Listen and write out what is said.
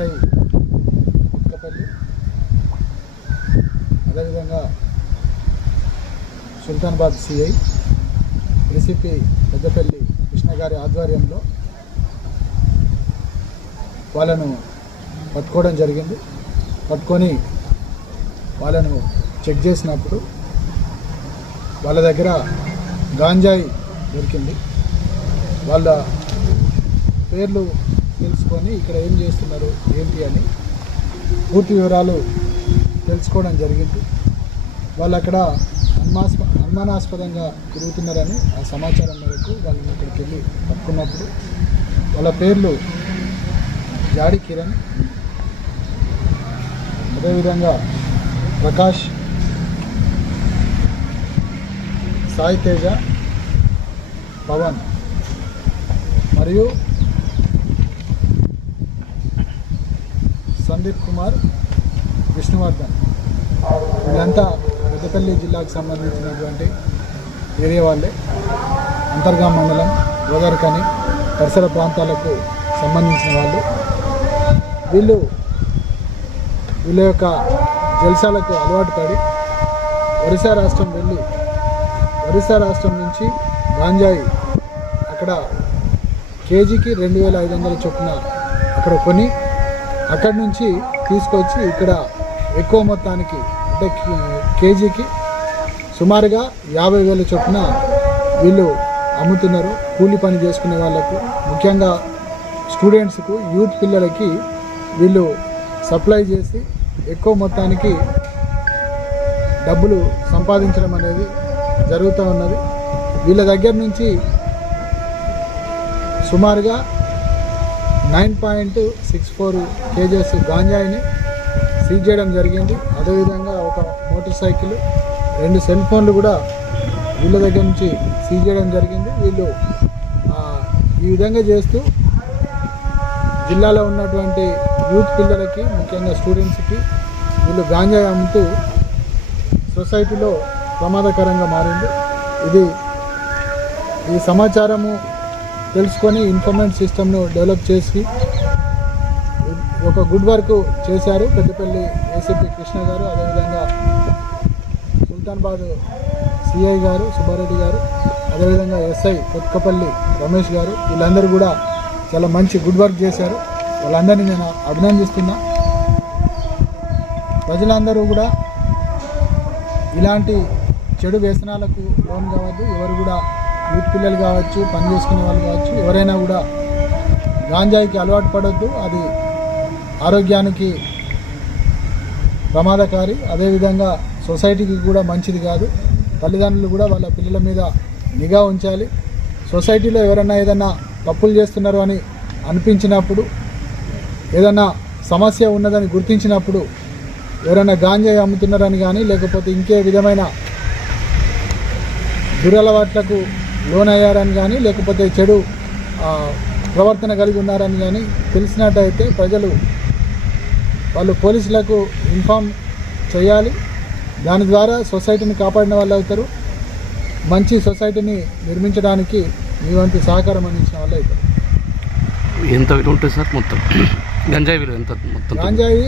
SI ఉట్కపల్లి, అదేవిధంగా Sultanabad CI ACP Peddapalli Krishna గారి ఆధ్వర్యంలో వాళ్ళను పట్టుకోవడం జరిగింది. పట్టుకొని వాళ్ళను చెక్ చేసినప్పుడు వాళ్ళ దగ్గర గాంజాయి దొరికింది. వాళ్ళ పేర్లు తెలుసుకొని ఇక్కడ ఏం చేస్తున్నారు ఏంటి అని పూర్తి వివరాలు తెలుసుకోవడం జరిగింది. వాళ్ళు అక్కడ అనుమానాస్పదంగా తిరుగుతున్నారని ఆ సమాచారం మేరకు వాళ్ళని అక్కడికి వెళ్ళి పట్టుకున్నప్పుడు వాళ్ళ పేర్లు జాడి కిరణ్, అదేవిధంగా ప్రకాష్, సాయి తేజ, పవన్ మరియు సందీప్ కుమార్, విష్ణువర్ధన్. వీళ్ళంతా పెద్దపల్లి జిల్లాకు సంబంధించినటువంటి ఏరియా వాళ్ళే. అంతర్గాం మండలం, గోదావరిఖని పరిసర ప్రాంతాలకు సంబంధించిన వాళ్ళు. వీళ్ళ యొక్క జల్సాలకు అలవాటు పడి ఒరిస్సా రాష్ట్రం వెళ్ళి ఒరిస్సా రాష్ట్రం నుంచి గాంజాయి అక్కడ కేజీకి 2500 చొప్పున అక్కడ కొని అక్కడి నుంచి తీసుకొచ్చి ఇక్కడ ఎక్కువ మొత్తానికి అంటే కేజీకి సుమారుగా 50,000 చొప్పున వీళ్ళు అమ్ముతున్నారు. కూలి పని చేసుకునే వాళ్ళకు, ముఖ్యంగా స్టూడెంట్స్కు, యూత్ పిల్లలకి వీళ్ళు సప్లై చేసి ఎక్కువ మొత్తానికి డబ్బులు సంపాదించడం అనేది జరుగుతూ ఉన్నది. వీళ్ళ దగ్గర నుంచి సుమారుగా 9.64 kgs గాంజాయిని సీజ్ చేయడం జరిగింది. అదేవిధంగా ఒక మోటార్ సైకిల్, 2 సెల్ ఫోన్లు కూడా వీళ్ళ దగ్గర నుంచి సీజ్ చేయడం జరిగింది. వీళ్ళు ఈ విధంగా చేస్తూ జిల్లాలో ఉన్నటువంటి యూత్ పిల్లలకి, ముఖ్యంగా స్టూడెంట్స్కి వీళ్ళు గాంజాయి అమ్ముతూ సొసైటీలో ప్రమాదకరంగా మారింది. ఈ సమాచారము తెలుసుకొని ఇన్ఫర్మేషన్ సిస్టమ్ను డెవలప్ చేసి ఒక గుడ్ వర్క్ చేశారు పెద్దపల్లి ఏసీపీ కృష్ణ గారు, అదేవిధంగా సుల్తానాబాద్ సిఐ గారు సుబ్బారెడ్డి గారు, అదేవిధంగా ఎస్ఐ కొత్తపల్లి రమేష్ గారు. వీళ్ళందరూ కూడా చాలా మంచి గుడ్ వర్క్ చేశారు. వాళ్ళందరినీ నేను అభినందిస్తున్నా. ప్రజలందరూ కూడా ఇలాంటి చెడు వ్యసనాలకు లోన్ కావద్దు. ఎవరు కూడా యూత్ పిల్లలు కావచ్చు, పని చేసుకునే వాళ్ళు కావచ్చు, ఎవరైనా కూడా గాంజాయికి అలవాటు పడొద్దు. అది ఆరోగ్యానికి ప్రమాదకారి, అదేవిధంగా సొసైటీకి కూడా మంచిది కాదు. తల్లిదండ్రులు కూడా వాళ్ళ పిల్లల మీద నిఘా ఉంచాలి. సొసైటీలో ఎవరైనా ఏదైనా తప్పులు చేస్తున్నారు అని అనిపించినప్పుడు, ఏదైనా సమస్య ఉన్నదని గుర్తించినప్పుడు, ఎవరైనా గాంజాయి అమ్ముతున్నారని కానీ లేకపోతే ఇంకే విధమైన దురలవాట్లకు లోనయ్యారని కానీ లేకపోతే చెడు ప్రవర్తన కలిగి ఉన్నారని కానీ తెలిసినట్టయితే వాళ్ళు పోలీసులకు ఇన్ఫామ్ చేయాలి. దాని ద్వారా సొసైటీని కాపాడిన వాళ్ళు అవుతారు. మంచి సొసైటీని నిర్మించడానికి మీ వంతు సహకారం అందించిన వాళ్ళు అవుతారు. ఎంత ఉంటుంది సార్ మొత్తం గంజాయి విలువ ఎంత? మొత్తం గాంజాయి